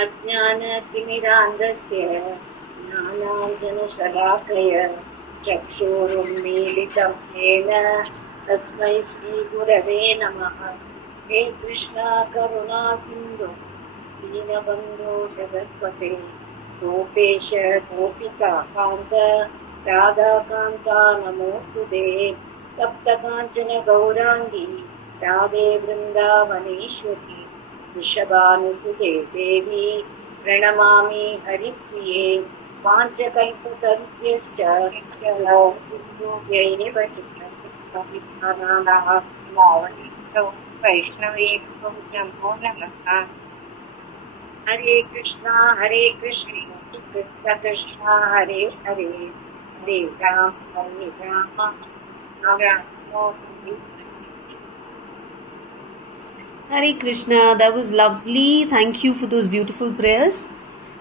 अज्ञानतिमिरान्धस्य ज्ञानाञ्जनशलाकया चक्षुरुन्मीलितं येन तस्मै श्रीगुरवे नमः। हे कृष्णा करुणा सिन्धु दीनबन्धो जगत्पते गोपेश गोपिका कान्त राधाकान्ता नमोऽस्तुते। तप्तकाञ्चन गौराङ्गी राधे वृन्दावनेश्वरी वृषभानुसुते देवी प्रणमामि हरिप्रिये। वाञ्छकल्पतरुभ्यश्च सिन्धुभ्यैव वैष्णवेभ्यो नमो नमः। हरे कृष्णा कृष्ण कृष्ण हरे हरे, हरे राम राम हरे। Hare Krishna, that was lovely. Thank you for those beautiful prayers.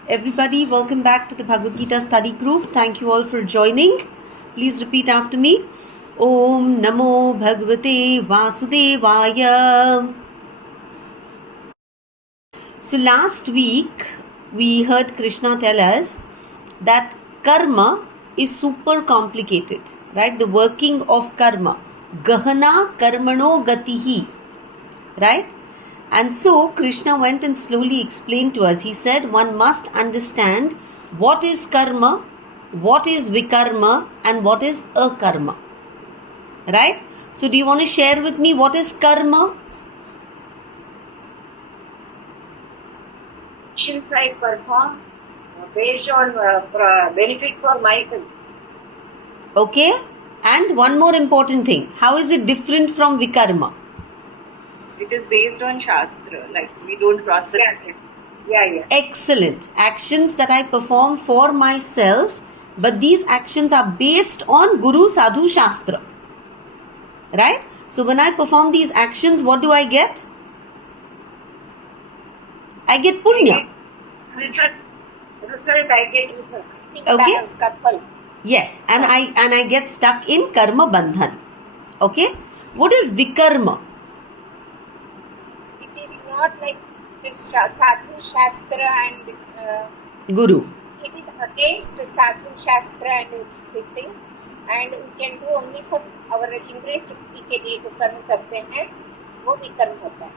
Everybody, welcome back to the Bhagavad Gita study group. Thank you all for joining. Please repeat after me. Om Namo Bhagavate Vasudevaya. So last week we heard Krishna tell us that karma is super complicated, right? The working of karma. Gahana karmano gatihi, right? And so Krishna went and slowly explained to us. He said one must understand what is karma, what is vikarma, and what is akarma. Right? So do you want to share with me what is karma? Actions I perform based on benefit for myself. Okay. And one more important thing. How is it different from vikarma? It is based on Shastra, like we don't cross the line. Yeah. Excellent. Actions that I perform for myself, but these actions are based on Guru Sadhu Shastra. Right? So when I perform these actions, what do I get? I get punya. Result I get result. Okay. Yes, and I get stuck in karma bandhan. Okay. What is vikarma? It is not like Sadhu Shastra and Guru. It is against the Sadhu Shastra and this thing, and we can do only for our इंद्रिय तृप्ति के लिए जो कर्म करते हैं वो विकर्म होता है.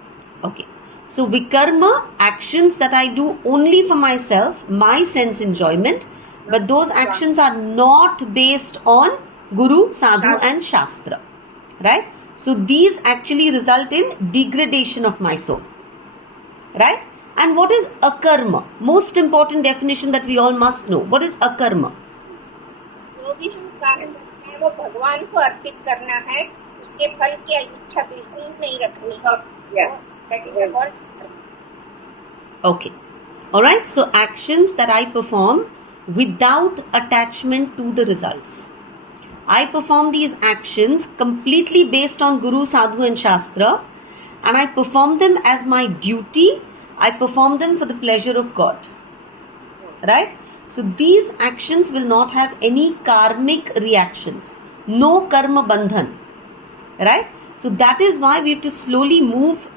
Okay. So vikarma, actions that I do only for myself, my sense enjoyment, but those actions are not based on Guru, Sadhu and Shastra. Right? So these actually result in degradation of my soul. Right? And what is akarma? Most important definition that we all must know. What is akarma? जो भी हम कार्य करते हैं वो भगवान को अर्पित करना है, उसके फल की इच्छा बिल्कुल नहीं रखनी है. That is about karma. Okay. Alright, so actions that I perform without attachment to the results. I perform these actions completely based on Guru, Sadhu and Shastra, and I perform them as my duty. I perform them for the pleasure of God. Right? So these actions will not have any karmic reactions. No karma bandhan. Right? So that is why we have to slowly move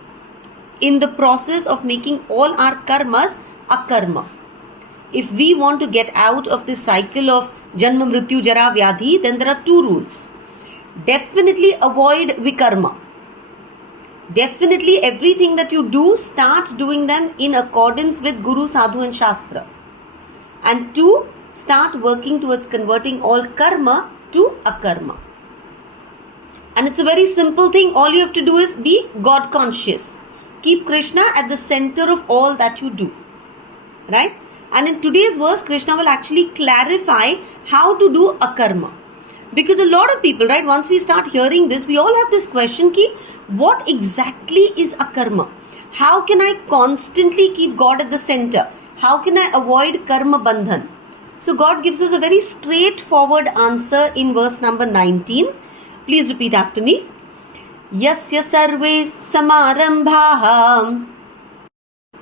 in the process of making all our karmas akarma. If we want to get out of this cycle of Janma Mrityu Jara Vyadhi, then there are two rules. Definitely avoid vikarma. Definitely everything that you do, start doing them in accordance with Guru, Sadhu and Shastra. And two, start working towards converting all karma to akarma. And it's a very simple thing. All you have to do is be God conscious. Keep Krishna at the center of all that you do. Right? And in today's verse, Krishna will actually clarify how to do akarma. Because a lot of people, right, once we start hearing this, we all have this question ki, what exactly is akarma? How can I constantly keep God at the center? How can I avoid karma bandhan? So God gives us a very straightforward answer in verse number 19. Please repeat after me. Yasya sarve samarambhaha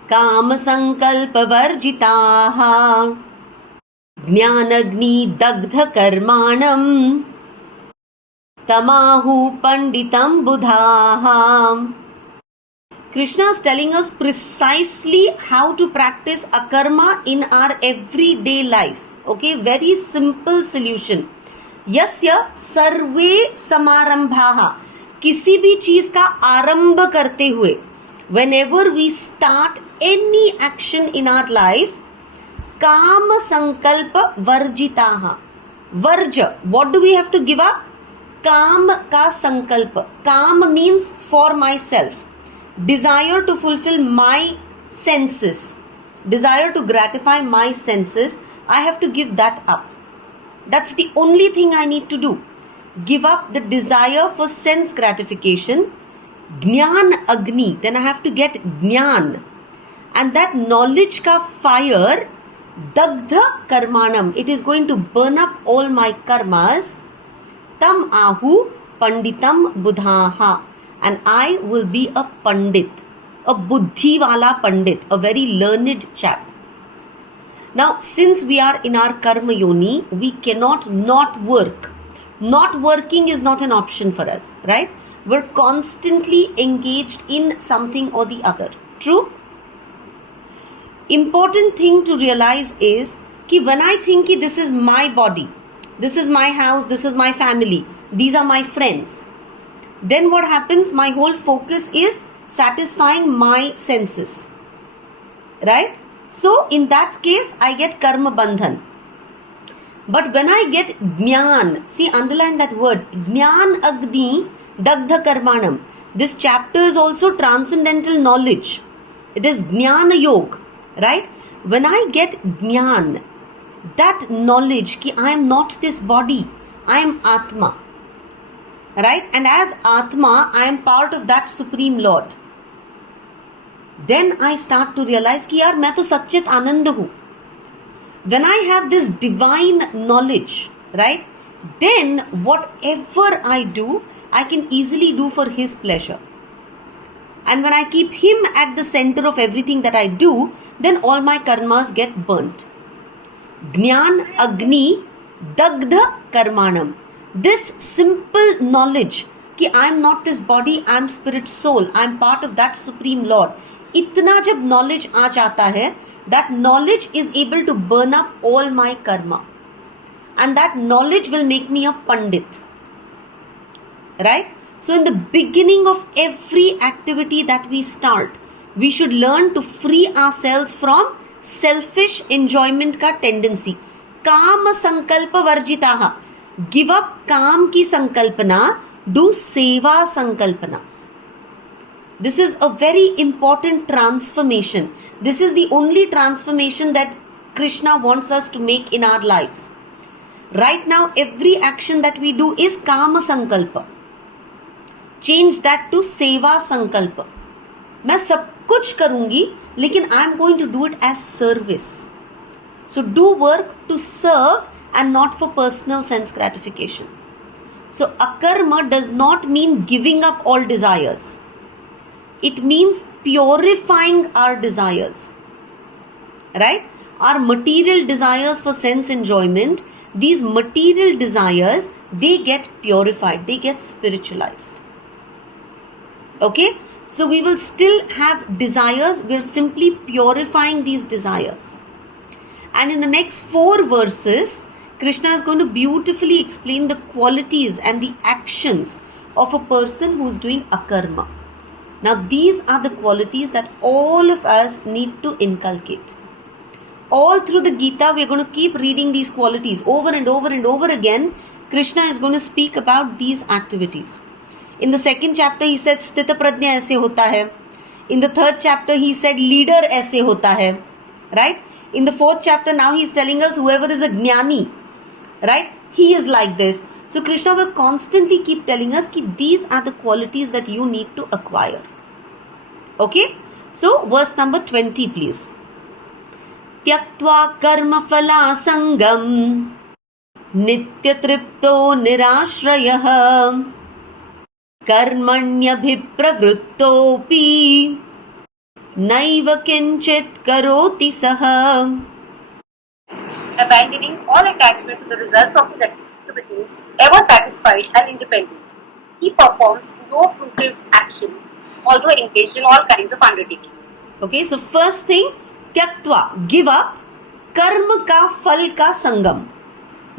काम संकल्प वर्जिताः ज्ञानग्नि दग्ध कर्माणं तमाहु पंडितं बुधाः Krishna is telling us precisely how to practice akarma in our everyday life. Okay, very simple solution. यस्य सर्वे समारंभाः, किसी भी चीज का आरंभ करते हुए, whenever we start any action in our life, काम संकल्प वर्जिताः. वर्ज, what do we have to give up? काम का संकल्प. काम means for myself, desire to fulfill my senses, desire to gratify my senses. I have to give that up. That's the only thing I need to do. Give up the desire for sense gratification. Jnana Agni. Then I have to get Jnana. And that knowledge ka fire, Dagdha Karmanam. It is going to burn up all my karmas. Tam Ahu Panditam Budhaha. And I will be a Pandit. A Buddhi wala Pandit. A very learned chap. Now, since we are in our karma yoni, we cannot not work. Not working is not an option for us, right? We're constantly engaged in something or the other. True? Important thing to realize is कि when I think कि this is my body, this is my house, this is my family, these are my friends, then what happens? My whole focus is satisfying my senses, right? So in that case, I get karma bandhan. But when I get jnana, see, underline that word, jnana agni dagdha karmanam. This chapter is also transcendental knowledge. It is jnana yoga, right? When I get jnana, that knowledge ki I am not this body, I am Atma, right? And as Atma, I am part of that Supreme Lord. Then I start to realize कि यार मैं तो सच्चित आनंद हूँ. When I have this divine knowledge, right, then whatever I do, I can easily do for His pleasure. And when I keep Him at the center of everything that I do, then all my karmas get burnt. Jnana Agni Dagdha Karmanam. This simple knowledge कि I am not this body, I am spirit soul, I am part of that Supreme Lord. इतना जब knowledge आ जाता है, that knowledge is able to burn up all my karma. And that knowledge will make me a Pandit. Right? So in the beginning of every activity that we start, we should learn to free ourselves from selfish enjoyment ka tendency. Kama sankalpa varjitaha. Give up काम की संकल्पना, do seva sankalpana. This is a very important transformation. This is the only transformation that Krishna wants us to make in our lives. Right now, every action that we do is kama sankalpa. Change that to seva sankalpa. मैं सब कुछ करूंगी, लेकिन I am going to do it as service. So do work to serve and not for personal sense gratification. So akarma does not mean giving up all desires. It means purifying our desires. Right? Our material desires for sense enjoyment, these material desires, they get purified, they get spiritualized. Okay? So we will still have desires, we are simply purifying these desires. And in the next 4 verses, Krishna is going to beautifully explain the qualities and the actions of a person who is doing akarma. Now these are the qualities that all of us need to inculcate. All through the Gita, we are going to keep reading these qualities over and over and over again. Krishna is going to speak about these activities. In the 2nd chapter, he said, Sthita Prajna aise hota hai. In the 3rd chapter, he said, leader aise hota hai. Right? In the 4th chapter, now he is telling us, whoever is a jnani, right? He is like this. So Krishna will constantly keep telling us that these are the qualities that you need to acquire. Okay? So verse number 20, please. Tyaktva karma phala sangam nitya tripto nirashrayah karmanyabhipravrittopi naiva kinchit karoti saha. Abandoning all attachment to the results of his activities, ever satisfied and independent. he performs no fruitive action, although engaged in all kinds of undertaking. Okay, so first thing, tyaktva, give up, karma ka fal ka sangam.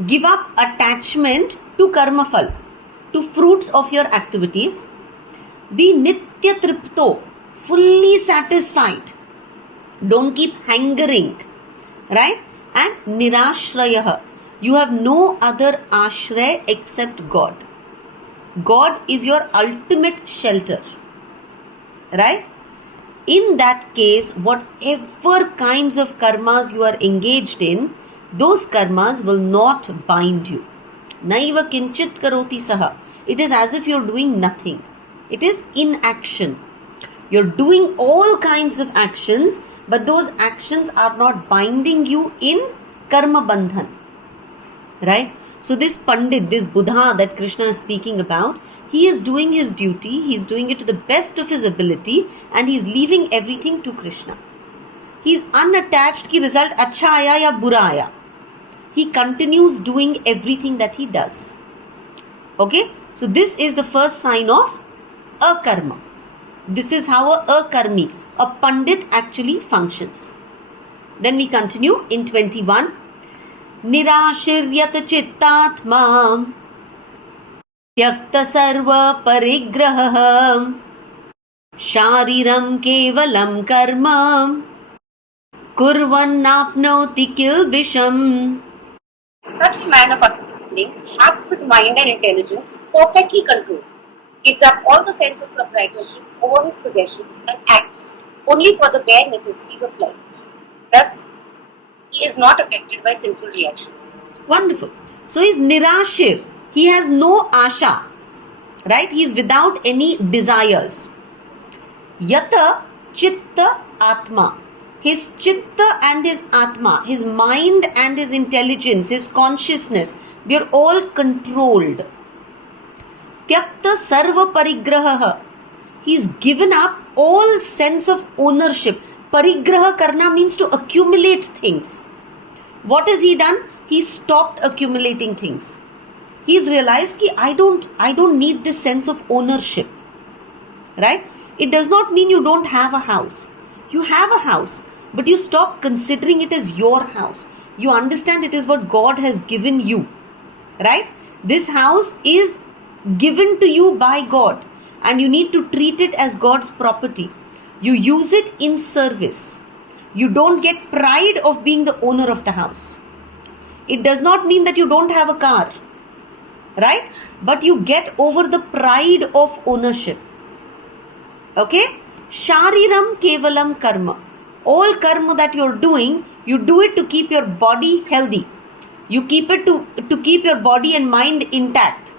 Give up attachment to karma fal, to fruits of your activities. Be nitya tripto, fully satisfied. Don't keep hangering, right? And nirashrayah, you have no other ashray except God. God is your ultimate shelter, right? In that case, whatever kinds of karmas you are engaged in, those karmas will not bind you. Naiva kinchit karoti saha. It is as if you're doing nothing. It is inaction. You're doing all kinds of actions, but those actions are not binding you in karma bandhan. Right? So this Pandit, this Buddha that Krishna is speaking about, he is doing his duty, he is doing it to the best of his ability, and he is leaving everything to Krishna. He is unattached ki result acha aaya ya bura aaya. He continues doing everything that he does. Okay? So this is the first sign of akarma. This is how a akarmi, a Pandit actually functions. Then we continue in 21. Nirashiryat chittatma त्यक्त सर्व परिग्रह शारीरम केवलम कर्म कुर्वन्नाप्नोति किल्बिषम्. Such a man of understandings acts with mind and intelligence perfectly controlled, gives up all the sense of proprietorship over his possessions, and acts only for the bare necessities of life. Thus, he is not affected by sinful reactions. Wonderful. So he's nirashir. He has no asha. Right? He is without any desires. Yata chitta atma. His chitta and his atma, his mind and his intelligence, his consciousness, they are all controlled. Tyakta sarva parigraha. He's given up all sense of ownership. Parigraha karna means to accumulate things. What has he done? He stopped accumulating things. He's realized that I don't need this sense of ownership. Right? It does not mean you don't have a house. You have a house, but you stop considering it as your house. You understand it is what God has given you. Right? This house is given to you by God, and you need to treat it as God's property. You use it in service. You don't get pride of being the owner of the house. It does not mean that you don't have a car, right? But you get over the pride of ownership. Okay? Shariram kevalam karma. All karma that you're doing, you do it to keep your body healthy. You keep it to keep your body and mind intact.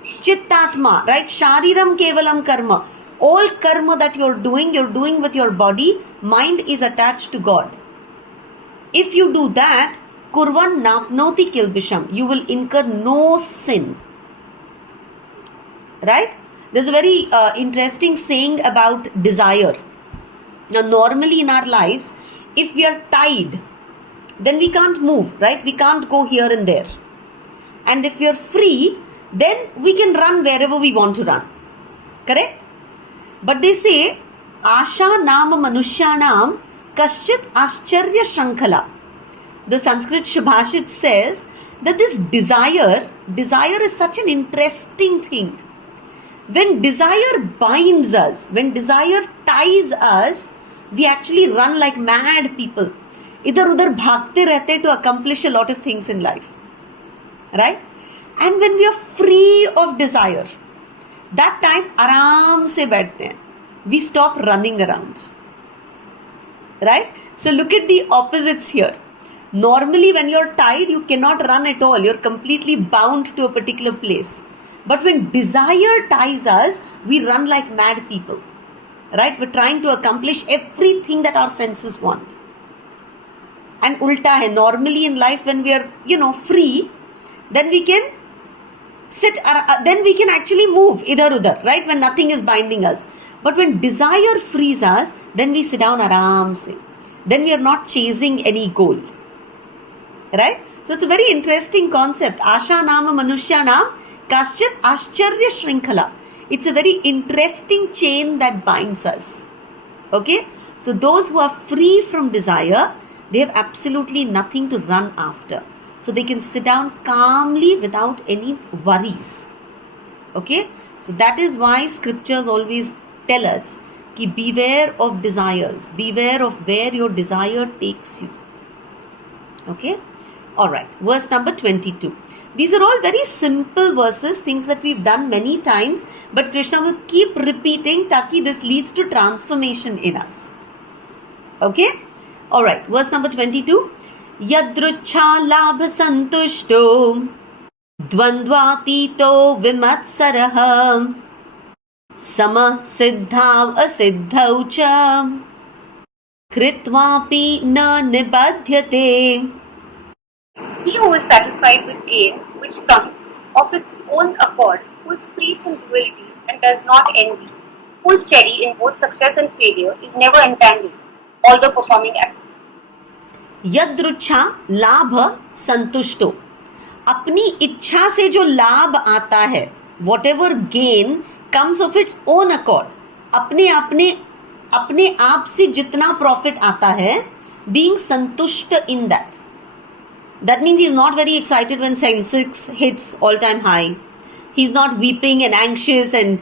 Chittatma, right? Shariram kevalam karma. All karma that you're doing with your body. Mind is attached to God. If you do that, kurvan napnoti kilbisham, you will incur no sin. Right? There's a very interesting saying about desire. Now, normally in our lives, if we are tied, then we can't move, right? We can't go here and there. And if we are free, then we can run wherever we want to run. Correct? But they say, Asha nama manushyanam kaschit ascharya shankhala. The Sanskrit Subhashit says that this desire is such an interesting thing. When desire binds us, when desire ties us, we actually run like mad people. Idhar udhar bhagte rehte to accomplish a lot of things in life. Right? And when we are free of desire, that time aram se baithte hain. We stop running around. Right? So look at the opposites here. Normally when you're tied, you cannot run at all. You're completely bound to a particular place. But when desire ties us, we run like mad people. Right? We're trying to accomplish everything that our senses want. And ulta hai. Normally in life when we are, free, then we can then we can actually move idhar udhar, right? When nothing is binding us. But when desire frees us, then we sit down aram se. Then we are not chasing any goal. Right? So it's a very interesting concept. Asha nama manushyanam Kaschit Ascharya Shrinkhala. It's a very interesting chain that binds us. Okay? So those who are free from desire, they have absolutely nothing to run after. So they can sit down calmly without any worries. Okay? So that is why scriptures always tell us ki beware of desires. Beware of where your desire takes you. Okay? Alright. Verse number 22. These are all very simple verses, things that we've done many times, but Krishna will keep repeating taki this leads to transformation in us. Okay? Alright. Verse number 22. Yadrucha labha santushto Dvandvatito vimatsaraha Sama siddhav asiddhau cha Kritvapi na nibadhyate. He who is satisfied with gain, which comes of its own accord, who is free from duality and does not envy, who is steady in both success and failure, is never entangled, although performing act. यदृच्छा लाभ संतुष्टो. अपनी इच्छा से जो लाभ आता है, what ever gain comes of its own accord, अपने आप से जितना प्रॉफिट आता है, बीइंग संतुष्ट in that. That means he is not very excited when Sensex hits all-time high. He is not weeping and anxious and,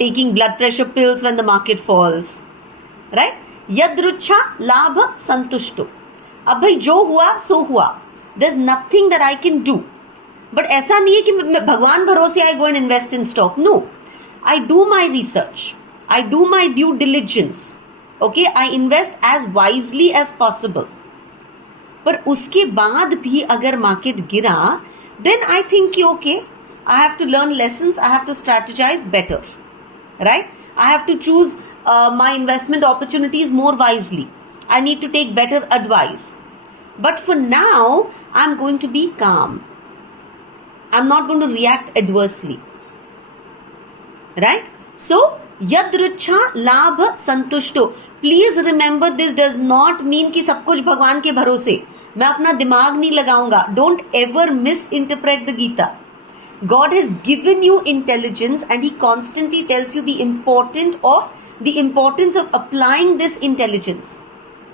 taking blood pressure pills when the market falls. Right? Yadrucha labha santushto. अब भाई जो हुआ सो हुआ. There's nothing that I can do. But ऐसा नहीं है कि मैं भगवान भरोसे I go and invest in stock. No. I do my research. I do my due diligence. Okay? I invest as wisely as possible. पर उसके बाद भी अगर मार्केट गिरा, then I think okay, I have to learn lessons, I have to strategize better, right? I have to choose my investment opportunities more wisely. I need to take better advice. But for now, I'm going to be calm. I'm not going to react adversely, right? So, yadrucha labha santushto. Please remember, this does not mean कि सब कुछ भगवान के भरोसे. मैं अपना दिमाग नहीं लगाऊंगा. Don't ever misinterpret the Gita. God has given you intelligence and He constantly tells you the importance of applying this intelligence.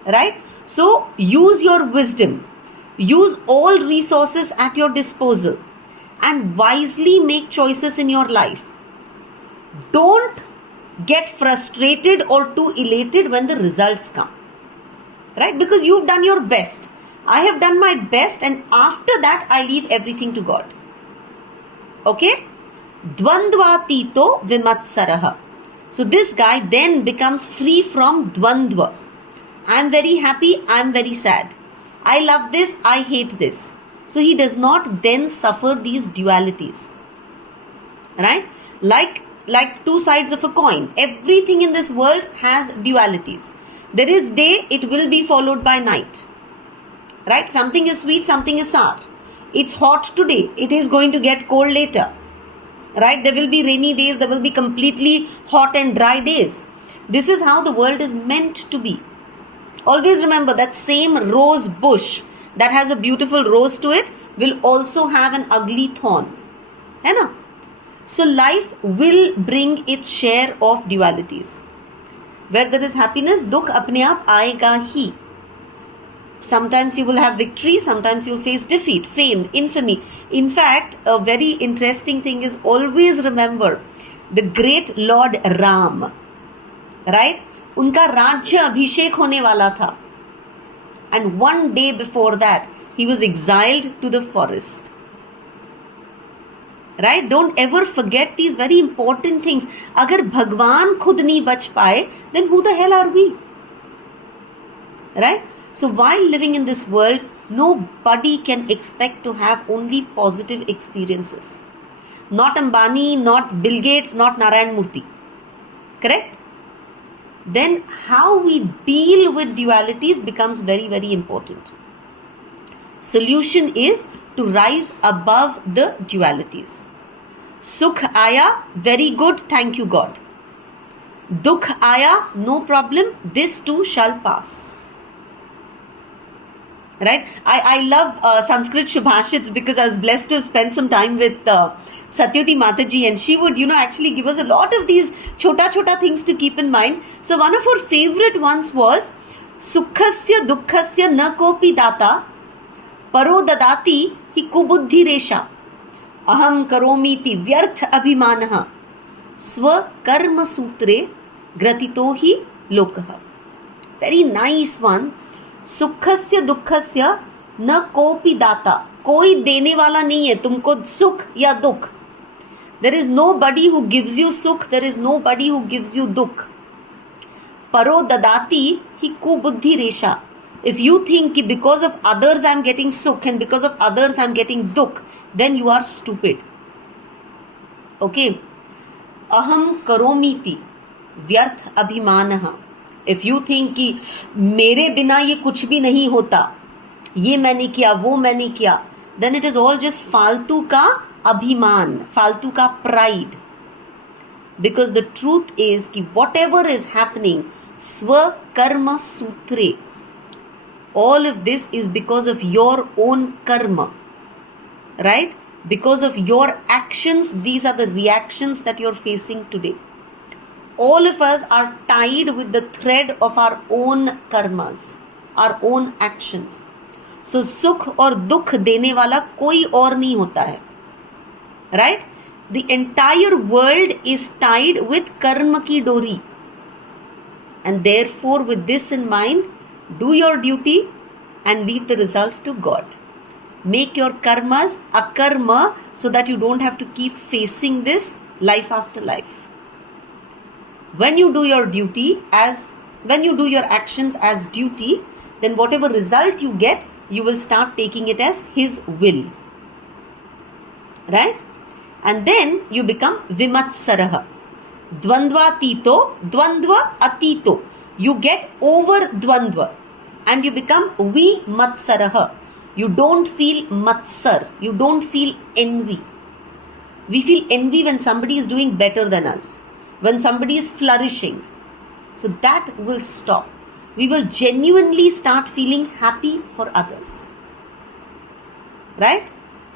Right? So, use your wisdom. Use all resources at your disposal and wisely make choices in your life. Don't get frustrated or too elated when the results come. Right? Because you've done your best. I have done my best, and after that I leave everything to God. Okay? Dvandvatito vimatsaraha. So this guy then becomes free from dvandva. I am very happy, I am very sad. I love this, I hate this. So he does not then suffer these dualities. Right? Like two sides of a coin. Everything in this world has dualities. There is day, it will be followed by night. Right? Something is sweet, something is sour. It's hot today, it is going to get cold later. Right? There will be rainy days, there will be completely hot and dry days. This is how the world is meant to be. Always remember that same rose bush that has a beautiful rose to it will also have an ugly thorn. है ना? So life will bring its share of dualities. Where there is happiness, dukh apne aap aayega hi. Sometimes you will have victory, sometimes you will face defeat, fame, infamy. In fact, a very interesting thing is always remember the great Lord Ram. Right? उनका राज्य अभिषेक होने वाला था. And one day before that, he was exiled to the forest. Right? Don't ever forget these very important things. अगर भगवान खुद नहीं बच पाए, then who the hell are we? Right? So while living in this world, nobody can expect to have only positive experiences. Not Ambani, not Bill Gates, not Narayan Murthy. Correct? Then how we deal with dualities becomes very, very important. Solution is to rise above the dualities. Sukh aaya, very good, thank you God. Dukh aaya, no problem, this too shall pass. right? I love Sanskrit Shubhashits because I was blessed to spend some time with Satyavati Mataji, and she would, actually give us a lot of these chota things to keep in mind. So one of her favorite ones was Sukhasya Dukkhasya na kopi data paro dadati hi kubuddhi resha aham karomiti vyarth abhimanah swa karma sutre gratito hi lokah. Very nice one. सुखस्य दुखस्य न कोपि दाता, कोई देने वाला नहीं है तुमको सुख या दुख. There is nobody who gives you sukh, there is nobody who gives you dukh. Paro dadati hi kubuddhi resha. If you think कि because of others I am getting sukh and because of others I am getting dukh, then you are stupid. Okay. Aham karomiti vyarth abhimanah. If you think कि मेरे बिना ये कुछ भी नहीं होता, ये मैंने किया वो मैंने किया, then it is all just फालतू का अभिमान, फालतू का pride. Because the truth is कि whatever is happening, swa karma sutre, all of this is because of your own karma, right? Because of your actions, these are the reactions that you're facing today. All of us are tied with the thread of our own karmas, our own actions. So sukh और दुख देने वाला कोई और नहीं होता है, right? The entire world is tied with karma की डोरी, and therefore with this in mind, do your duty and leave the result to God. Make your karmas akarma so that you don't have to keep facing this life after life. When you do your duty when you do your actions as duty, then whatever result you get, you will start taking it as His will. Right? And then you become Vimatsaraha. Dvandva tito, dvandva atito. You get over dvandva and you become Vimatsaraha. You don't feel matsar. You don't feel envy. We feel envy when somebody is doing better than us, when somebody is flourishing. So that will stop. We will genuinely start feeling happy for others. Right?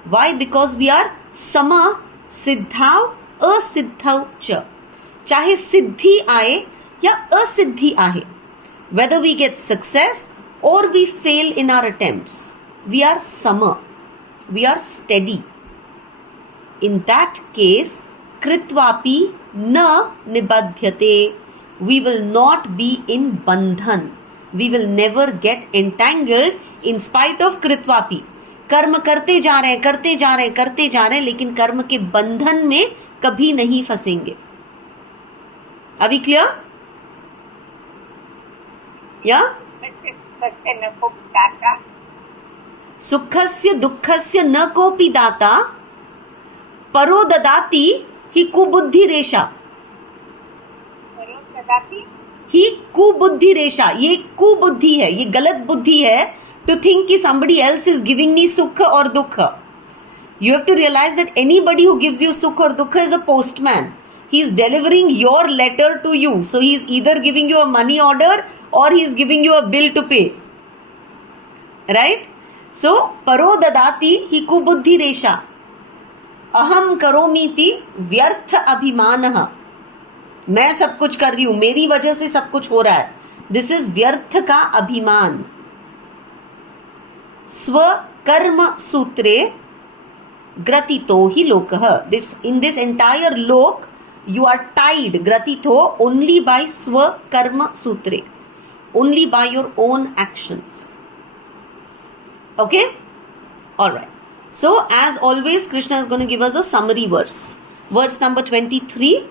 Why? Because we are sama siddhav asiddhav cha. Chahe siddhi aaye ya asiddhi aaye. Whether we get success or we fail in our attempts, we are sama. We are steady. In that case, kritvapi na nibadhyate. We will not be in bandhan. We will never get entangled in spite of kritvapi. कर्म करते जा रहे हैं, लेकिन कर्म के बंधन में कभी नहीं फंसेंगे. Are we clear? Yeah? सुखस्य दुःखस्य न कोपि दाता परो ददाति हि कुबुद्धि रेषा. ही कुबुद्धि रेषा. ये कुबुद्धि है, ये गलत बुद्धि है to think कि somebody else is giving me sukha or dukha. You have to realize that anybody who gives you sukha or dukha is a postman. He is delivering your letter to you. So he is either giving you a money order or he is giving you a bill to pay. Right? So, paro dadati hi kubuddhi resha. Aham karomiti vyartha abhimanah. मैं सब कुछ कर रही हूं, मेरी वजह से सब कुछ हो रहा है. दिस इज व्यर्थ का अभिमान. स्व कर्म सूत्रे ग्रतितो ही लोकः. दिस इन दिस एंटायर लोक you are tied, gratito, only by swa karma sutre, only by your own actions. Okay? Alright. So, as always, Krishna is going to give us a summary verse. Verse number 23.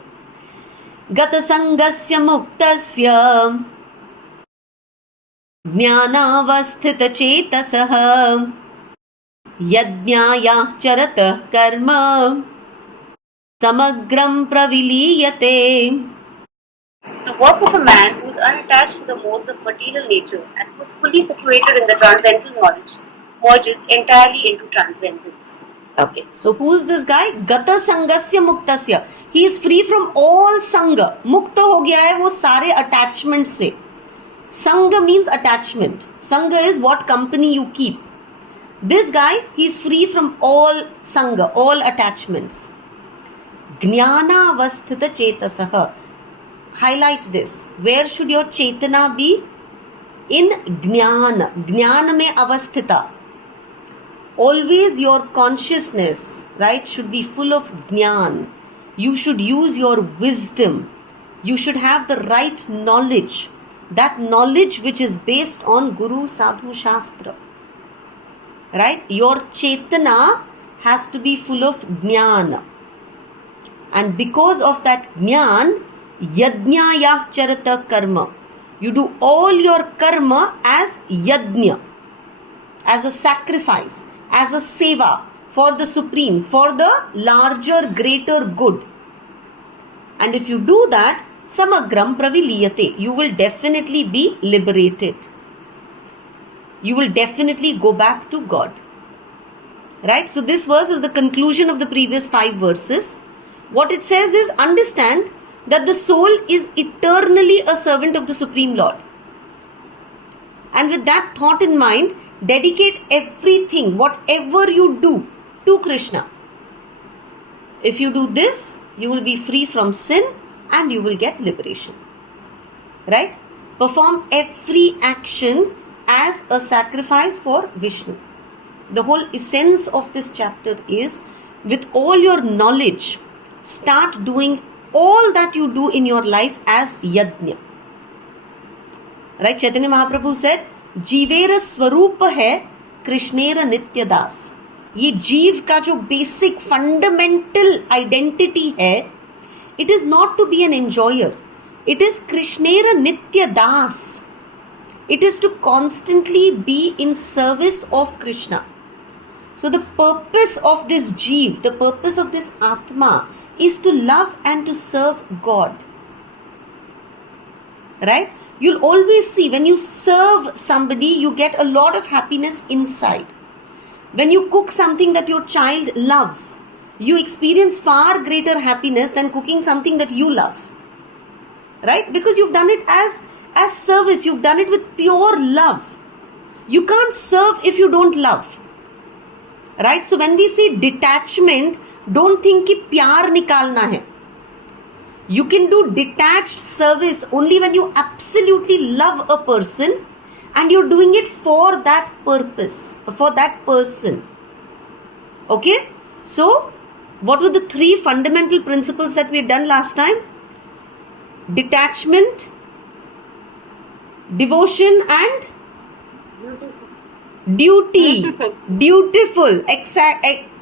Gata sangasya muktasya jnanavasthita chetasah yajnaya charata karma samagram praviliyate. The work of a man who is unattached to the modes of material nature and who is fully situated in the transcendental knowledge merges entirely into transcendence. Okay, so who is this guy? Gata sangasya muktasya. He is free from all sanga. Mukta ho gaya hai wo sare attachments se. Sangha means attachment. Sangha is what company you keep. This guy, he's free from all sangha, all attachments. Jnana avasthita chetasaha. Highlight this. Where should your chetana be? In jnana. Jnana mein avasthita. Always your consciousness, right, should be full of jnana. You should use your wisdom. You should have the right knowledge. That knowledge which is based on Guru, Sadhu, Shastra. Right? Your chetana has to be full of jnana. And because of that jnana, yajnaya charata karma. You do all your karma as yajna, as a sacrifice, as a seva for the supreme, for the larger, greater good. And if you do that, samagram praviliyate, you will definitely be liberated. You will definitely go back to God. Right? So this verse is the conclusion of the previous 5 verses. What it says is, understand that the soul is eternally a servant of the Supreme Lord. And with that thought in mind, dedicate everything, whatever you do, to Krishna. If you do this, you will be free from sin and you will get liberation. Right? Perform every action as a sacrifice for Vishnu. The whole essence of this chapter is, with all your knowledge, start doing all that you do in your life as yajna. Right? Chaitanya Mahaprabhu said, जीवेर स्वरूप है कृष्णेर नित्य दास. ये जीव का जो बेसिक फंडामेंटल आइडेंटिटी है, it is not to be an enjoyer, इट इज कृष्णेर नित्य दास. It is to constantly be in service of Krishna. So the purpose of this jeev, the purpose of this Atma, is to love and to serve God. Right? You'll always see, when you serve somebody, you get a lot of happiness inside. When you cook something that your child loves, you experience far greater happiness than cooking something that you love. Right? Because you've done it as service. You've done it with pure love. You can't serve if you don't love. Right? So when we say detachment, don't think कि प्यार निकालना है. You can do detached service only when you absolutely love a person and you're doing it for that purpose, for that person. Okay? So, what were the 3 fundamental principles that we had done last time? Detachment, devotion and duty. Dutiful.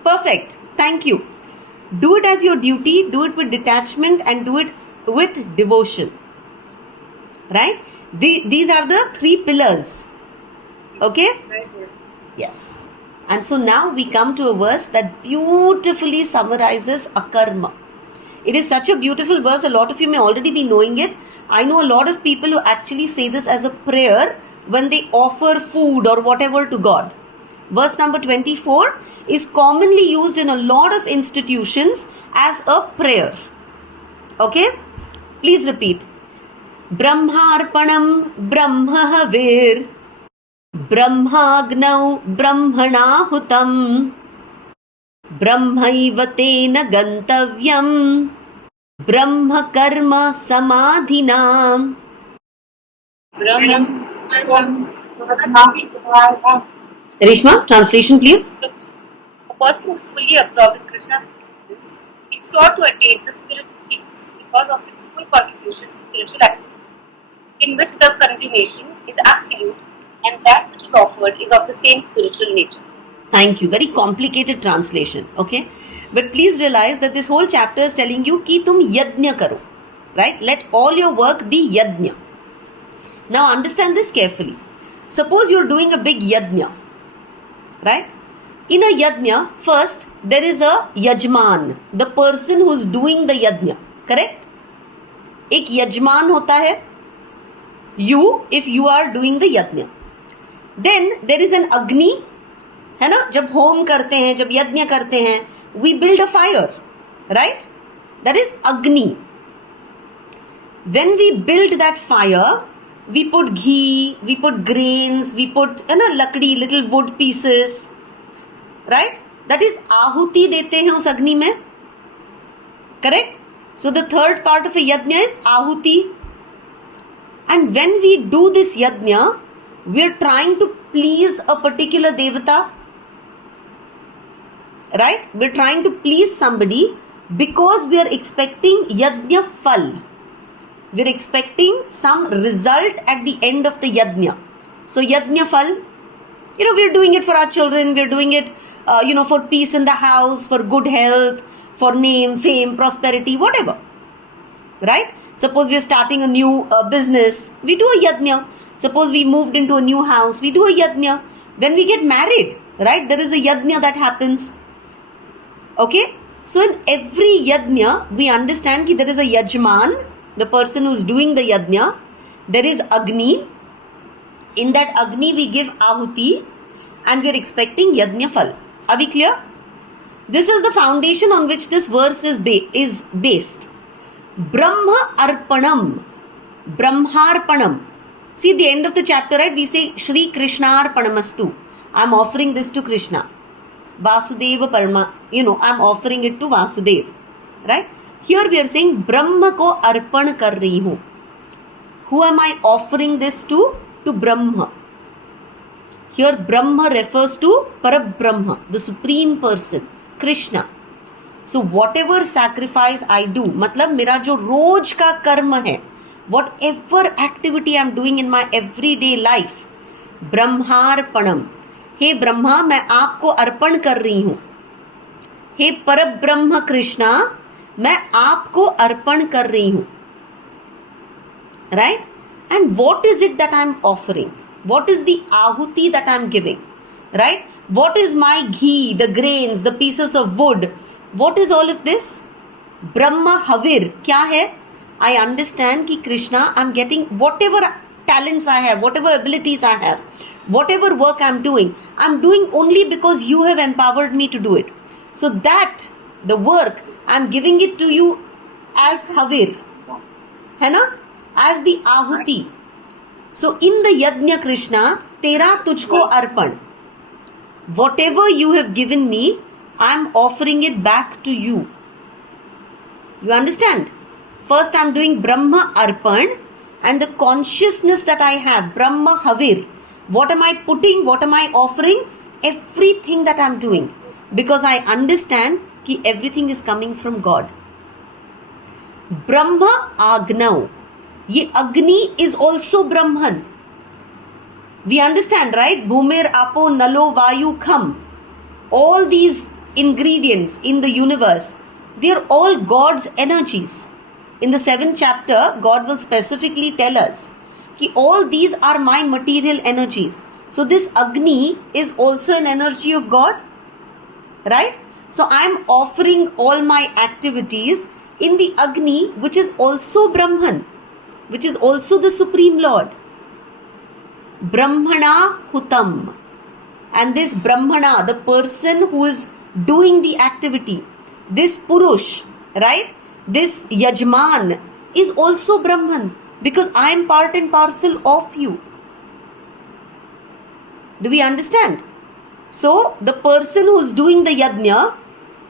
Perfect. Thank you. Do it as your duty, do it with detachment and do it with devotion. Right? These are the 3 pillars. Okay? Yes. And so now we come to a verse that beautifully summarizes akarma. It is such a beautiful verse. A lot of you may already be knowing it. I know a lot of people who actually say this as a prayer when they offer food or whatever to God. Verse number 24 is commonly used in a lot of institutions as a prayer. Okay? Please repeat. Brahmarpanam brahmahavir brahmagnau brahmanahutam brahmaivatena gantavyam brahma karma samadhinam. Reshma, translation please. A person who is fully absorbed in Krishna is sure to attain the spiritual peak because of his full contribution to spiritual activity, in which the consummation is absolute and that which is offered is of the same spiritual nature. Thank you. Very complicated translation. Okay? But please realize that this whole chapter is telling you ki tum yajna karo. Right? Let all your work be yajna. Now understand this carefully. Suppose you're doing a big yajna. Right? In a yajna, first there is a yajman, the person who's doing the yajna. Correct? Ek yajman hota hai. You, if you are doing the yajna. Then there is an agni. है ना? जब home करते हैं, जब यज्ञ करते हैं, we build a fire. Right? That is agni. When we build that fire, we put ghee, we put grains, we put lakdi, little wood pieces, right? That is ahuti dete hain us agni mein. Correct? So the third part of a yajna is ahuti. And when we do this yajna, we are trying to please a particular devata. Right? We are trying to please somebody because we are expecting yajna phal. We are expecting some result at the end of the yajna. So yajna phal, we are doing it for our children, we are doing it for peace in the house, for good health, for name, fame, prosperity, whatever. Right? Suppose we are starting a new business, we do a yajna. Suppose we moved into a new house, we do a yajna. When we get married, right, there is a yajna that happens. Okay? So in every yajna, we understand that there is a yajman, the person who is doing the yajna. There is Agni. In that Agni, we give ahuti and we are expecting yajna phal. Are we clear? This is the foundation on which this verse is based. Brahma Arpanam. Brahmarpanam. See the end of the chapter, right? We say Shri Krishna Arpanamastu. I am offering this to Krishna. Vasudeva Parma. I am offering it to Vasudev. Right? Here we are saying Brahma ko arpan kar rahi hu. Who am I offering this to? To Brahma. Here Brahma refers to Parabrahma, the supreme person, Krishna. So whatever sacrifice I do, matlab mera jo roj ka karma hai, whatever activity I am doing in my everyday life, Brahmarpanam. हे ब्रह्मा, मैं आपको अर्पण कर रही हूं. हे परब्रह्म कृष्णा, मैं आपको अर्पण कर रही हूं. Right? And what is it that I am offering? What is the ahuti that I am giving? Right? What is my ghee, the grains, the pieces of wood? What is all of this? Brahma Havir. Kya hai? I understand ki Krishna, I am getting whatever talents I have, whatever abilities I have, whatever work I am doing only because you have empowered me to do it. So that, the work, I am giving it to you as Havir. है ना? As the ahuti. So in the yajna Krishna, tera tujhko arpan. Whatever you have given me, I am offering it back to you. You understand? First I am doing Brahma Arpan, and the consciousness that I have, Brahma Havir. What am I putting? What am I offering? Everything that I am doing. Because I understand that everything is coming from God. Brahma Agnav. Ye Agni is also Brahman. We understand, right? Bhumir, Apo, Nalo, Vayu, Kham. All these ingredients in the universe, they are all God's energies. In the 7th chapter, God will specifically tell us that all these are my material energies. So this Agni is also an energy of God. Right? So I am offering all my activities in the Agni, which is also Brahman, which is also the Supreme Lord. Brahmana Hutam. And this Brahmana, the person who is doing the activity, this Purush, right? This Yajman is also Brahman, because I am part and parcel of you. Do we understand? So, the person who is doing the yajna,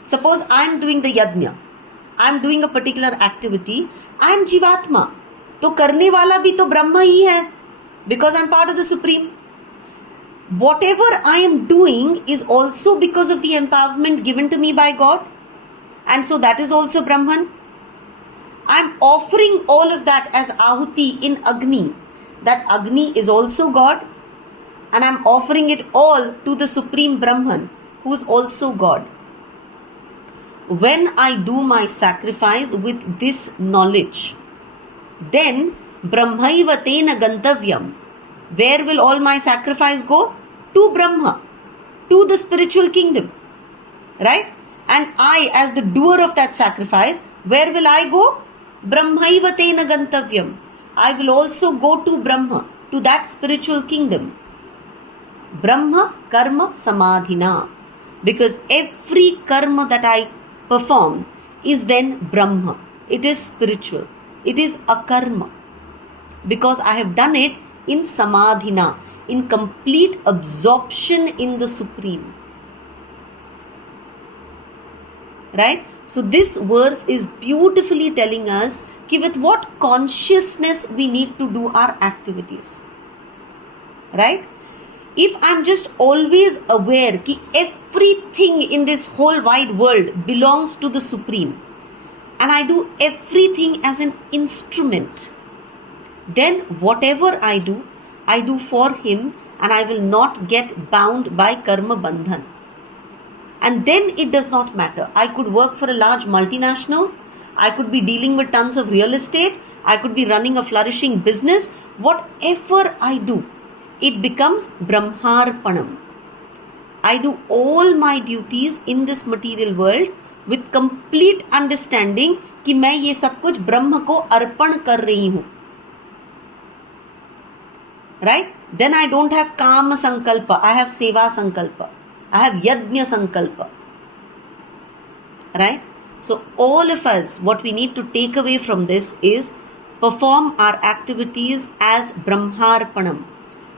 suppose I am doing the yajna, I am doing a particular activity, I am Jivatma. तो करने वाला भी तो ब्रह्म ही है, because I am part of the Supreme. Whatever I am doing is also because of the empowerment given to me by God, and so that is also Brahman. I am offering all of that as ahuti in Agni. That Agni is also God, and I am offering it all to the Supreme Brahman, who is also God. When I do my sacrifice with this knowledge, then Brahmaiva tena gantavyam. Where will all my sacrifice go? To Brahma, to the spiritual kingdom. Right? And I, as the doer of that sacrifice, where will I go? Brahmaiva tena gantavyam. I will also go to Brahma, to that spiritual kingdom. Brahma karma samadhina. Because every karma that I perform is then Brahma. It is spiritual. It is a karma. because I have done it in samadhina, in complete absorption in the Supreme. Right? So this verse is beautifully telling us कि with what consciousness we need to do our activities. Right? If I'm just always aware कि everything in this whole wide world belongs to the Supreme, and I do everything as an instrument, then whatever I do for Him, and I will not get bound by karma bandhan. And then it does not matter. I could work for a large multinational, I could be dealing with tons of real estate, I could be running a flourishing business. Whatever I do, it becomes Brahmarpanam. I do all my duties in this material world with complete understanding कि मैं ये सब कुछ ब्रह्म को अर्पण कर रही हूँ. Right? Then I don't have Kama Sankalpa, I have Seva Sankalpa, I have Yajna Sankalpa. Right? So all of us, what we need to take away from this is perform our activities as Brahmarpanam,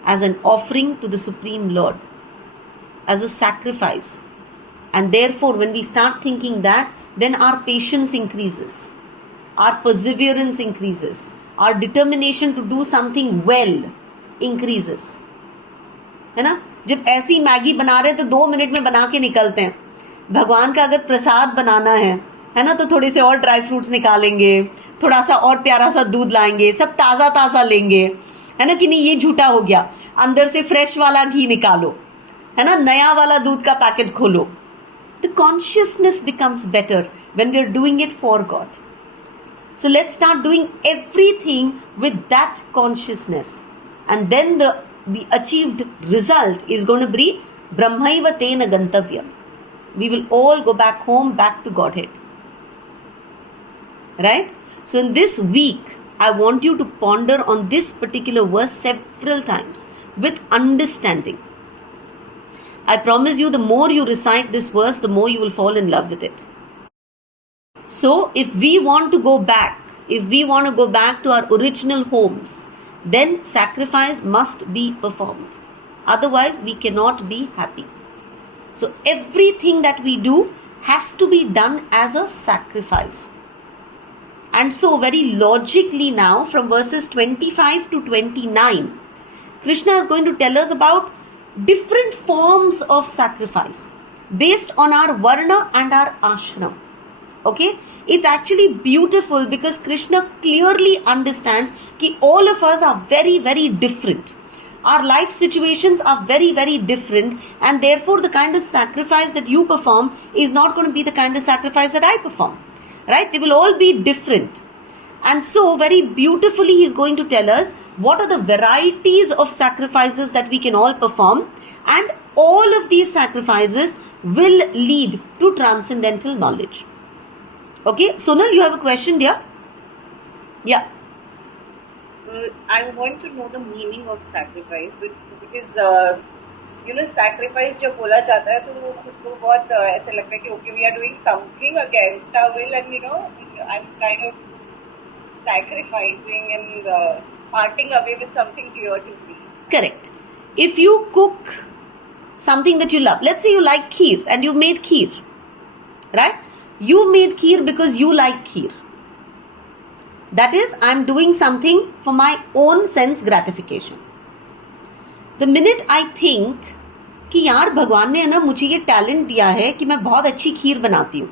as an offering to the Supreme Lord, as a sacrifice. And therefore, when we start thinking that, then our patience increases, our perseverance increases, our determination to do something well increases. है ना? जब ऐसी Maggi बना रहे तो 2 minute में बना के निकलते हैं. भगवान का अगर प्रसाद बनाना है ना, तो थोड़े से और ड्राई फ्रूट्स निकालेंगे, थोड़ा सा और प्यारा सा दूध लाएंगे, सब ताज़ा ताज़ा लेंगे, है ना कि नहीं, ये झूठा हो गया, अंदर से फ्रेश वाला घी निकालो, है ना, नया वाला दूध का पैकेट खोलो. The consciousness becomes better when we are doing it for God. So let's start doing everything with that consciousness, and then the achieved result is going to be Brahmaiva Tena Gantavyam. We will all go back home, back to Godhead. Right? So in this week, I want you to ponder on this particular verse several times with understanding. I promise you, the more you recite this verse, the more you will fall in love with it. So if we want to go back, to our original homes, then sacrifice must be performed. Otherwise, we cannot be happy. So everything that we do has to be done as a sacrifice. And so very logically now, from verses 25 to 29, Krishna is going to tell us about different forms of sacrifice based on our varna and our ashram. Okay? It's actually beautiful because Krishna clearly understands that all of us are very, very different. Our life situations are very, very different, and therefore the kind of sacrifice that you perform is not going to be the kind of sacrifice that I perform. Right? They will all be different. And so very beautifully he is going to tell us what are the varieties of sacrifices that we can all perform, and all of these sacrifices will lead to transcendental knowledge. Okay, Sonal, you have a question, dear? Yeah. I want to know the meaning of sacrifice, because sacrifice जब बोला जाता है तो वो खुद को बहुत ऐसे लगता है कि okay, we are doing something against our will, and I'm kind of sacrificing and parting away with something dear to me. Correct. If you cook something that you love, let's say you like kheer and you made kheer, right? You made kheer because you like kheer. That is, I'm doing something for my own sense gratification. The minute I think कि यार भगवान ने ना मुझे ये talent दिया है कि मैं बहुत अच्छी खीर बनाती हूँ,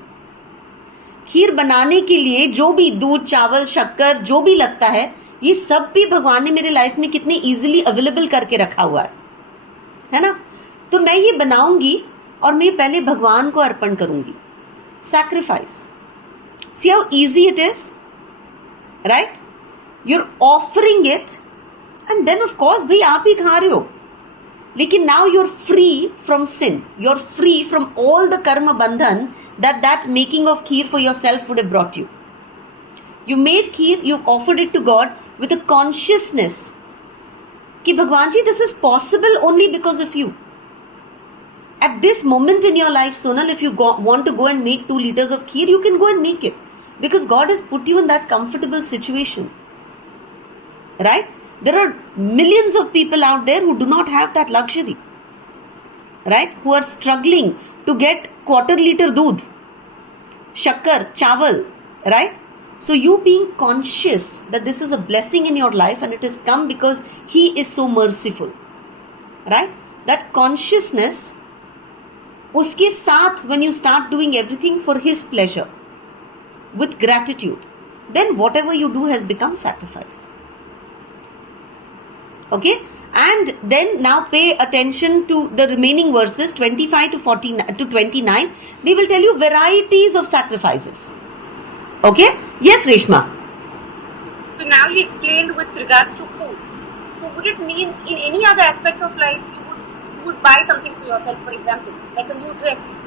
खीर बनाने के लिए जो भी दूध, चावल, शक्कर जो भी लगता है, ये सब भी भगवान ने मेरे लाइफ में कितने इजीली अवेलेबल करके रखा हुआ है ना? तो मैं ये बनाऊंगी और मैं पहले भगवान को अर्पण करूंगी. Sacrifice. See how easy it is? Right? You're offering it, and then of course भाई आप ही खा रहे हो, लेकिन now you're free from sin, you're free from all the karma bandhan that making of kheer for yourself would have brought you. You made kheer, you've offered it to God with a consciousness कि भगवान जी, this is possible only because of you. At this moment in your life, Sonal, if you want to go and make 2 liters of kheer, you can go and make it, because God has put you in that comfortable situation. right? There are millions of people out there who do not have that luxury, right? Who are struggling to get quarter liter doodh, shakkar, chawal, right? So you being conscious that this is a blessing in your life and it has come because He is so merciful, right? That consciousness, uske saath, when you start doing everything for His pleasure with gratitude, then whatever you do has become sacrifice. Okay? And then now pay attention to the remaining verses 25 to 49 to 29. They will tell you varieties of sacrifices. Okay? Yes, Reshma. So now you explained with regards to food. So would it mean in any other aspect of life you would buy something for yourself, for example, like a new dress,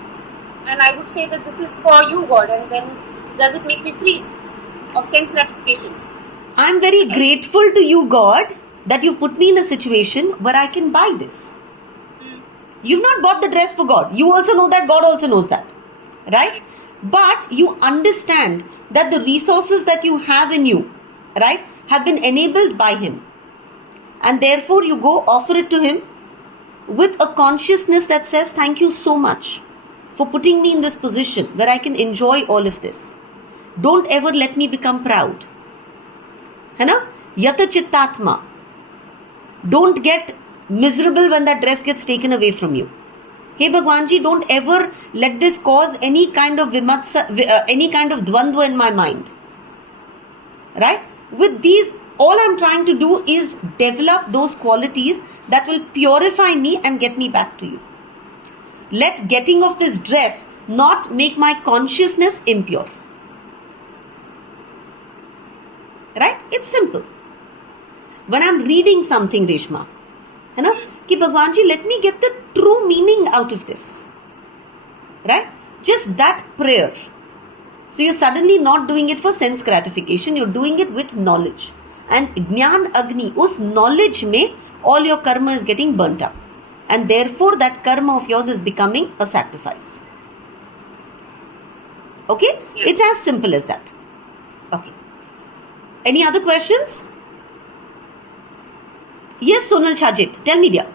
and I would say that this is for you, God, and then does it make me free of sense gratification? I'm very grateful to you, God, that you've put me in a situation where I can buy this. You've not bought the dress for God. You also know that. God also knows that. Right? But you understand that the resources that you have in you, right, have been enabled by Him. And therefore you go offer it to Him with a consciousness that says, thank you so much for putting me in this position where I can enjoy all of this. Don't ever let me become proud. है ना? Yata chittatma. Don't get miserable when that dress gets taken away from you. Hey Bhagwanji, don't ever let this cause any kind of any kind of dvandva in my mind. Right? With these, all I'm trying to do is develop those qualities that will purify me and get me back to you. Let getting of this dress not make my consciousness impure. Right? It's simple. When I'm reading something, Reshma, you know, ki Bhagwanji, let me get the true meaning out of this. Right? Just that prayer. So you're suddenly not doing it for sense gratification, you're doing it with knowledge. And Jnana Agni, us knowledge mein, all your karma is getting burnt up. And therefore that karma of yours is becoming a sacrifice. Okay? Yeah. It's as simple as that. Okay. Any other questions? Yes, Sonal Chajit. Tell me, dear.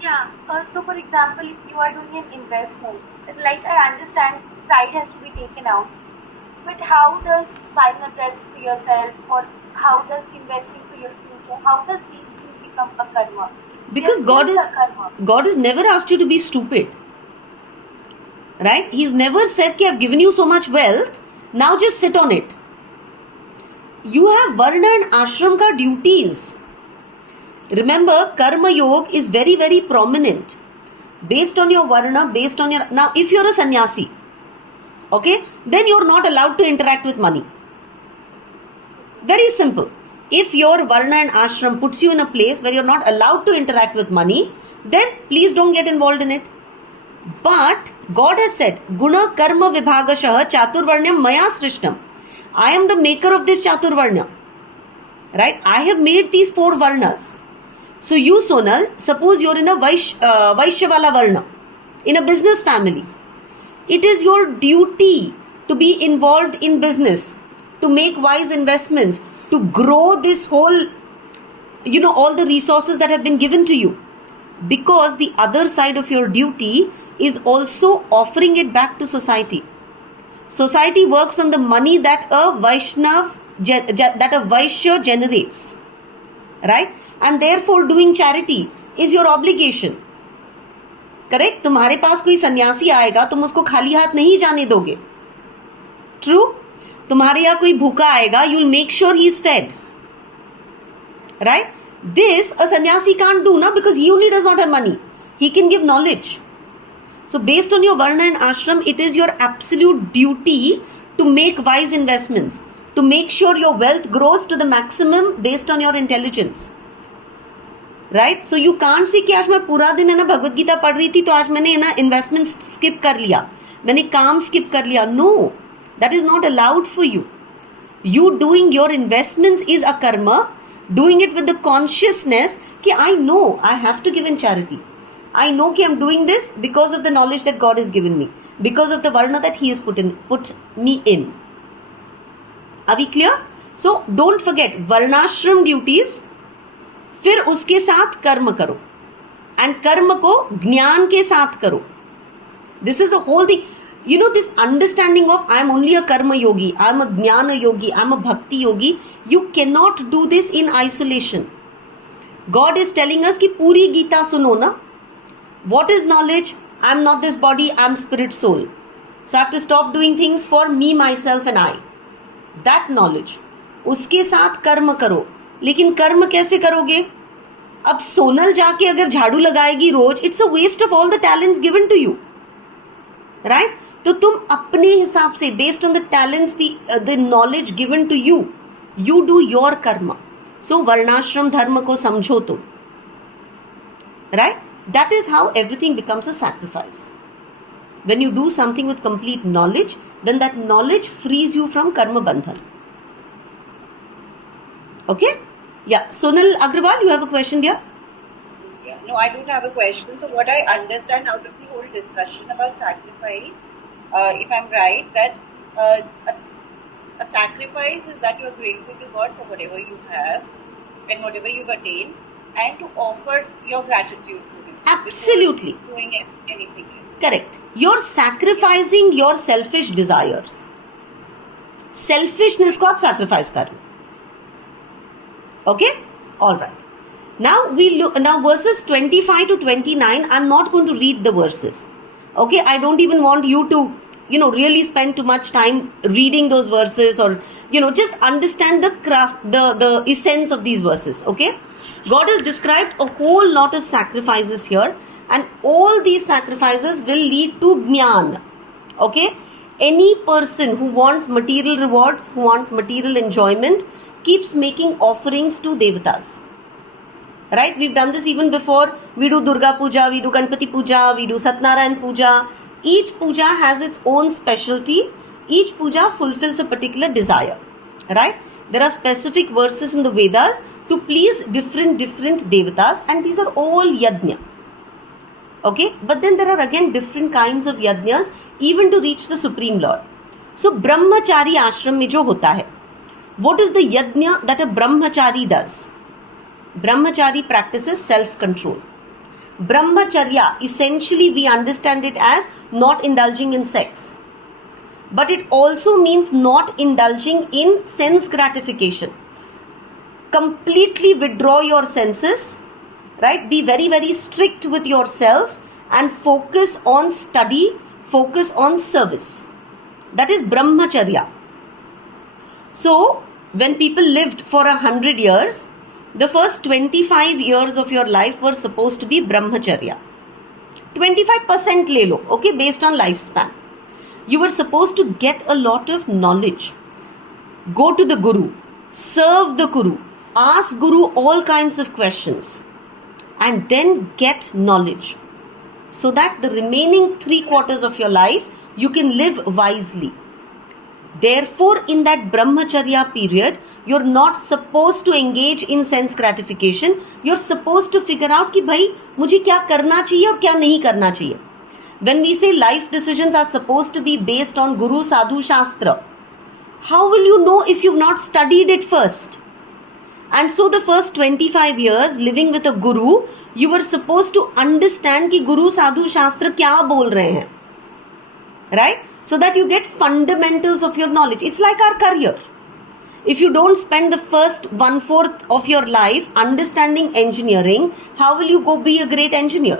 Yeah. So, for example, if you are doing an investment, like I understand, pride has to be taken out. But how does buying a dress for yourself, or how does investing for your future, how does these things become a karma? Because God has never asked you to be stupid. Right? He's never said that I've given you so much wealth, now just sit on it. You have Varna and Ashram ka duties. Remember, Karma Yoga is very, very prominent. Based on your Varna, based on your... Now, if you're a sannyasi, okay, then you're not allowed to interact with money. Very simple. If your Varna and Ashram puts you in a place where you're not allowed to interact with money, then please don't get involved in it. But God has said, Guna Karma Vibhagashah Chaturvarnyam Maya Srishtam. I am the maker of this Chaturvarnya. Right? I have made these 4 Varnas. So you, Sonal, suppose you're in a Vaishyavala Varna, in a business family. It is your duty to be involved in business, to make wise investments, to grow this whole, all the resources that have been given to you. Because the other side of your duty is also offering it back to society. Society works on the money that a Vaishya generates. Right? And therefore doing charity is your obligation. Correct? तुम्हारे पास कोई सन्यासी आएगा, तुम उसको खाली हाथ नहीं जाने दोगे. True? तुम्हारे यहाँ कोई भूखा आएगा, you'll make sure he is fed. Right? This a sannyasi can't do, na, because he only does not have money. He can give knowledge. So based on your Varna and Ashram, it is your absolute duty to make wise investments, to make sure your wealth grows to the maximum based on your intelligence. Right? So you can't say कि आज मैं पूरा दिन है ना भगवत गीता पढ़ रही थी तो आज मैंने ना इन्वेस्टमेंट स्किप कर लिया, मैंने काम स्किप कर लिया. No, that is not allowed for you. You doing your investments is a karma. Doing it with the consciousness कि I know I have to give in charity. I know कि I'm doing this because of the knowledge that God has given me, because of the Varna that He has put me in. Are we clear? So don't forget वर्णाश्रम duties, फिर उसके साथ कर्म करो, and कर्म को ज्ञान के साथ करो. This is a whole thing. You know, this understanding of I am only a karma yogi, I am a jnana yogi, I am a bhakti yogi, you cannot do this in isolation. God is telling us कि पूरी गीता सुनो ना. What is knowledge? I am not this body, I am spirit soul. So I have to stop doing things for me, myself and I. That knowledge. उसके साथ कर्म करो. लेकिन कर्म कैसे करोगे? अब सोनल जाके अगर झाड़ू लगाएगी रोज, it's a waste of all the talents given to you. Right? तो तुम अपने हिसाब से based on the talents the knowledge given to you, you do your karma. So वर्णाश्रम धर्म को समझो तुम. Right? That is how everything becomes a sacrifice. When you do something with complete knowledge, then that knowledge frees you from karma bandhan. Okay? Yeah. Sonal Agrawal, you have a question, dear? Yeah, no, I don't have a question. So what I understand out of the whole discussion about sacrifice, if I'm right, that a sacrifice is that you are grateful to God for whatever you have and whatever you've attained, and to offer your gratitude to Him. Absolutely. Before doing anything else. Correct. You're sacrificing your selfish desires. Selfishness को आप sacrifice कर रहे हो. Okay? All right. Now we look. Now verses 25 to 29. I'm not going to read the verses. Okay, I don't even want you to, really spend too much time reading those verses, or, just understand the essence of these verses. Okay, God has described a whole lot of sacrifices here, and all these sacrifices will lead to jnana. Okay, any person who wants material rewards, who wants material enjoyment, keeps making offerings to devatas. Right? We've done this even before. We do Durga Puja, we do Ganpati Puja, we do Satnarayan Puja. Each puja has its own specialty. Each puja fulfills a particular desire. Right? There are specific verses in the Vedas to please different devatas, and these are all yajna. Okay? But then there are again different kinds of yajnas even to reach the Supreme Lord. So Brahmachari ashram mein jo hota hai, what is the yajna that a Brahmachari does? Brahmachari practices self-control. Brahmacharya, essentially we understand it as not indulging in sex. But it also means not indulging in sense gratification. Completely withdraw your senses, right? Be very, very strict with yourself and focus on study, focus on service. That is Brahmacharya. So, when people lived for 100 years, the first 25 years of your life were supposed to be Brahmacharya. 25% le lo, okay, based on lifespan. You were supposed to get a lot of knowledge. Go to the Guru, serve the Guru, ask Guru all kinds of questions, and then get knowledge. So that the remaining 3/4 of your life, you can live wisely. Therefore, in that Brahmacharya period, you're not supposed to engage in sense gratification. You're supposed to figure out कि भाई मुझे क्या करना चाहिए और क्या नहीं करना चाहिए. When we say life decisions are supposed to be based on Guru, Sadhu, Shastra, how will you know if you've not studied it first? And so the first 25 years living with a Guru, you were supposed to understand कि Guru, Sadhu, Shastra क्या बोल रहे हैं. Right? So that you get fundamentals of your knowledge. It's like our career. If you don't spend the first 1/4 of your life understanding engineering, how will you go be a great engineer?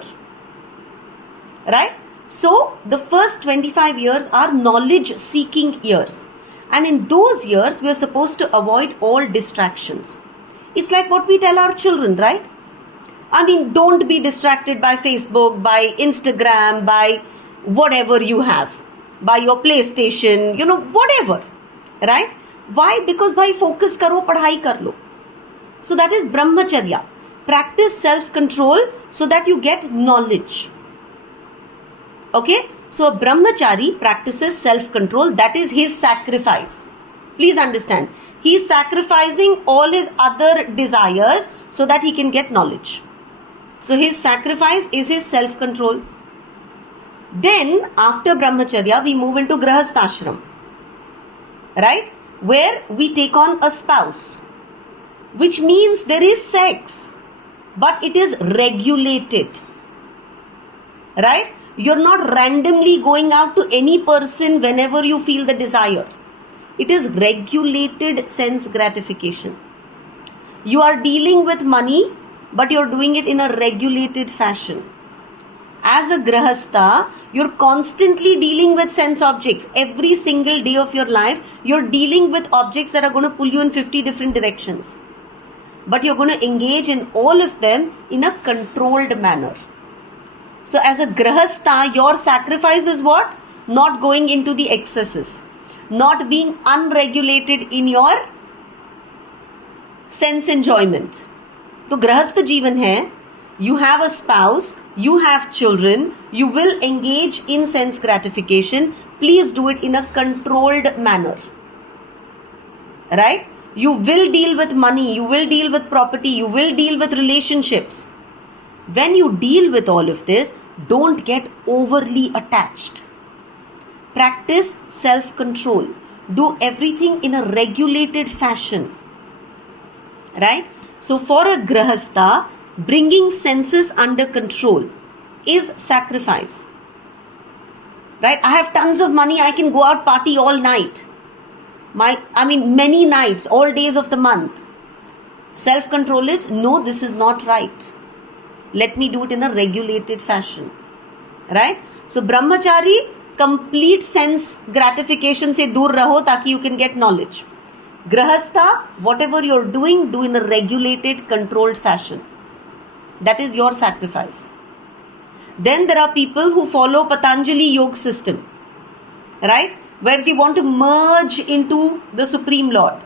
Right? So, the first 25 years are knowledge seeking years. And in those years, we are supposed to avoid all distractions. It's like what we tell our children, right? I mean, don't be distracted by Facebook, by Instagram, by whatever you have, by your PlayStation, whatever. Right? Why? Because bhai focus karo, padhai kar lo. So that is Brahmacharya. Practice self-control so that you get knowledge. Okay? So a Brahmachari practices self-control. That is his sacrifice. Please understand. He is sacrificing all his other desires so that he can get knowledge. So his sacrifice is his self-control. Then after Brahmacharya, we move into Grahasthashram. Right? where we take on a spouse, which means there is sex, but it is regulated. Right? You're not randomly going out to any person whenever you feel the desire. It is regulated sense gratification. You are dealing with money, but you're doing it in a regulated fashion. As a grahastha, you're constantly dealing with sense objects. Every single day of your life, you're dealing with objects that are going to pull you in 50 different directions. But you're going to engage in all of them in a controlled manner. So as a grahastha, your sacrifice is what? Not going into the excesses. Not being unregulated in your sense enjoyment. तो गृहस्थ जीवन है, you have a spouse, you have children, you will engage in sense gratification. Please do it in a controlled manner. Right? You will deal with money, you will deal with property, you will deal with relationships. When you deal with all of this, don't get overly attached. Practice self-control. Do everything in a regulated fashion. Right? So for a grahastha, bringing senses under control is sacrifice. Right? I have tons of money, I can go out party all night. Many nights, all days of the month. Self-control is, no, this is not right. Let me do it in a regulated fashion. Right? So brahmachari, complete sense gratification se dur raho taki you can get knowledge. Grahastha, whatever you're doing, do in a regulated, controlled fashion. That is your sacrifice. Then there are people who follow Patanjali yoga system. Right? Where they want to merge into the Supreme Lord.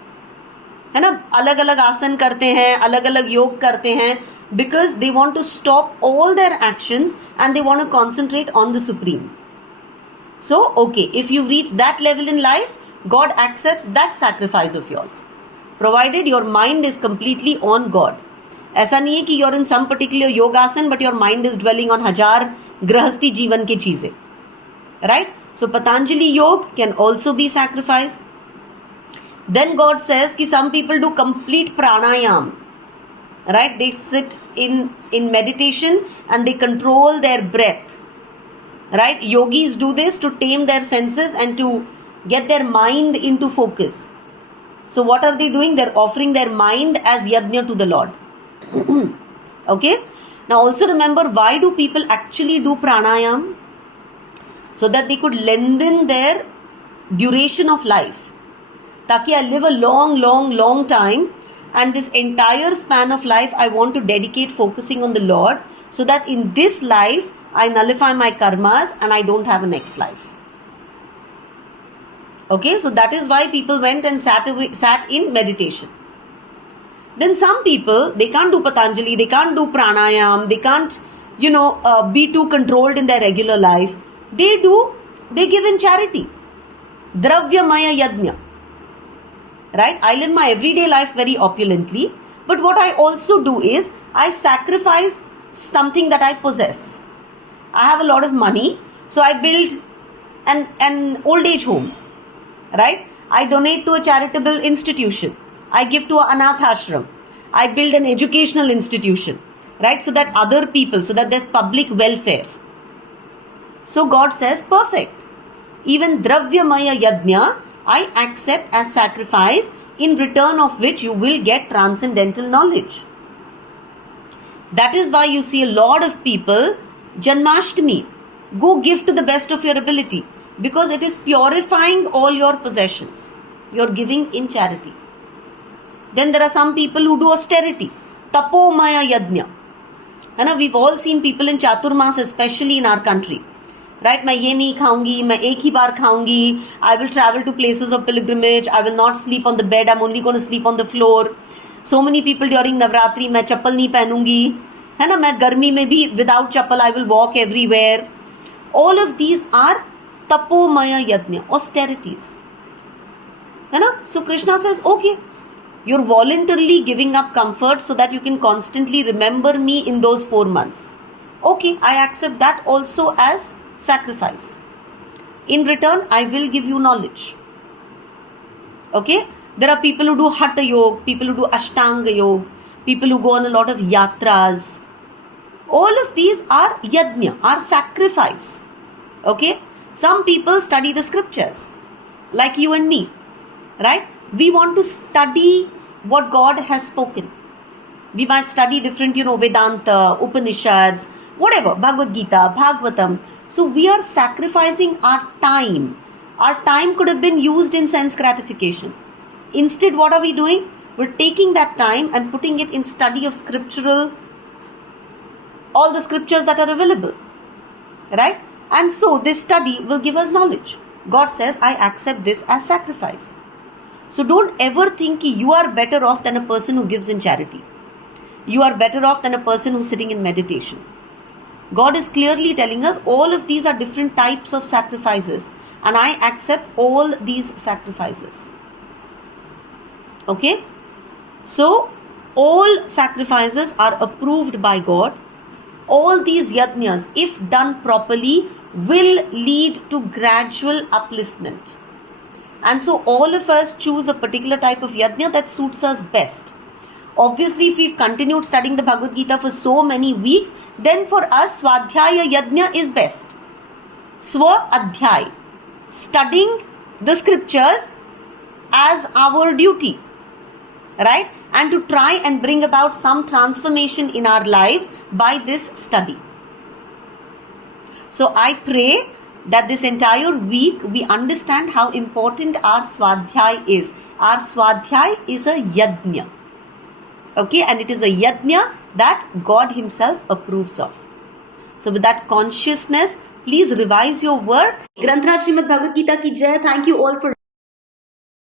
है ना, अलग अलग आसन करते हैं, अलग अलग योग करते हैं, because they want to stop all their actions and they want to concentrate on the Supreme. So, okay, if you reach that level in life, God accepts that sacrifice of yours, provided your mind is completely on God. ऐसा नहीं है कि you're in some particular yogasana but your mind is dwelling on हजार गृहस्थी जीवन की चीजें. Right? So Patanjali yoga can also be sacrificed. Then God says कि some people do complete pranayam. Right? They sit in meditation and they control their breath. Right? Yogis do this to tame their senses and to get their mind into focus. So what are they doing? They're offering their mind as yajna to the Lord. Okay? Now also remember, why do people actually do pranayam? So that they could lengthen their duration of life. Taki I live a long time, and this entire span of life I want to dedicate focusing on the Lord, so that in this life I nullify my karmas and I don't have a next life. Okay, so that is why people went and sat in meditation. Then some people, they can't do Patanjali, they can't do pranayam, they can't, be too controlled in their regular life. They give in charity. Dravyamaya yajna. Right? I live my everyday life very opulently, but what I also do is, I sacrifice something that I possess. I have a lot of money, so I build an old age home. Right? I donate to a charitable institution. I give to an anath ashram. I build an educational institution. Right? So that other people, so that there's public welfare. So God says, perfect. Even Dravyamaya Yajna, I accept as sacrifice, in return of which you will get transcendental knowledge. That is why you see a lot of people, Janmashtami, go give to the best of your ability, because it is purifying all your possessions. You're giving in charity. Then there are some people who do austerity, Tapomaya Yajna. And we've all seen people in Chaturmas, especially in our country. Right? मैं ये नहीं खाऊंगी, मैं एक ही बार खाऊंगी. I will travel to places of pilgrimage. I will not sleep on the bed. I'm only going to sleep on the floor. So many people during Navratri, मैं चप्पल नहीं पहनूंगी. है ना, मैं गर्मी में भी without chappal I will walk everywhere. All of these are tapomaya yajna, austerities. है ना? So Krishna says, okay, you're voluntarily giving up comfort so that you can constantly remember me in those 4 months. Okay, I accept that also as sacrifice. In return, I will give you knowledge. Okay? There are people who do Hatha Yoga, people who do Ashtanga Yoga, people who go on a lot of yatras. All of these are yajna, are sacrifice. Okay? Some people study the scriptures, like you and me, right? We want to study what God has spoken. We might study different, Vedanta, Upanishads, whatever, Bhagavad Gita, Bhagavatam. So we are sacrificing our time. Our time could have been used in sense gratification. Instead, what are we doing? We're taking that time and putting it in study of all the scriptures that are available. Right? And so this study will give us knowledge. God says, I accept this as sacrifice. So don't ever think you are better off than a person who gives in charity. You are better off than a person who's sitting in meditation. God is clearly telling us all of these are different types of sacrifices, and I accept all these sacrifices. Okay? So, all sacrifices are approved by God. All these yajnas, if done properly, will lead to gradual upliftment. And so, all of us choose a particular type of yajna that suits us best. Obviously, if we've continued studying the Bhagavad Gita for so many weeks, then for us, Swadhyaya Yajna is best. Swa Adhyay. Studying the scriptures as our duty. Right? And to try and bring about some transformation in our lives by this study. So I pray that this entire week we understand how important our Swadhyay is. Our Swadhyay is a Yajna. Okay, and it is a yajna that God Himself approves of. So with that consciousness, please revise your work. Granth Raj Srimad Bhagavad Gita ki jai. Thank you all for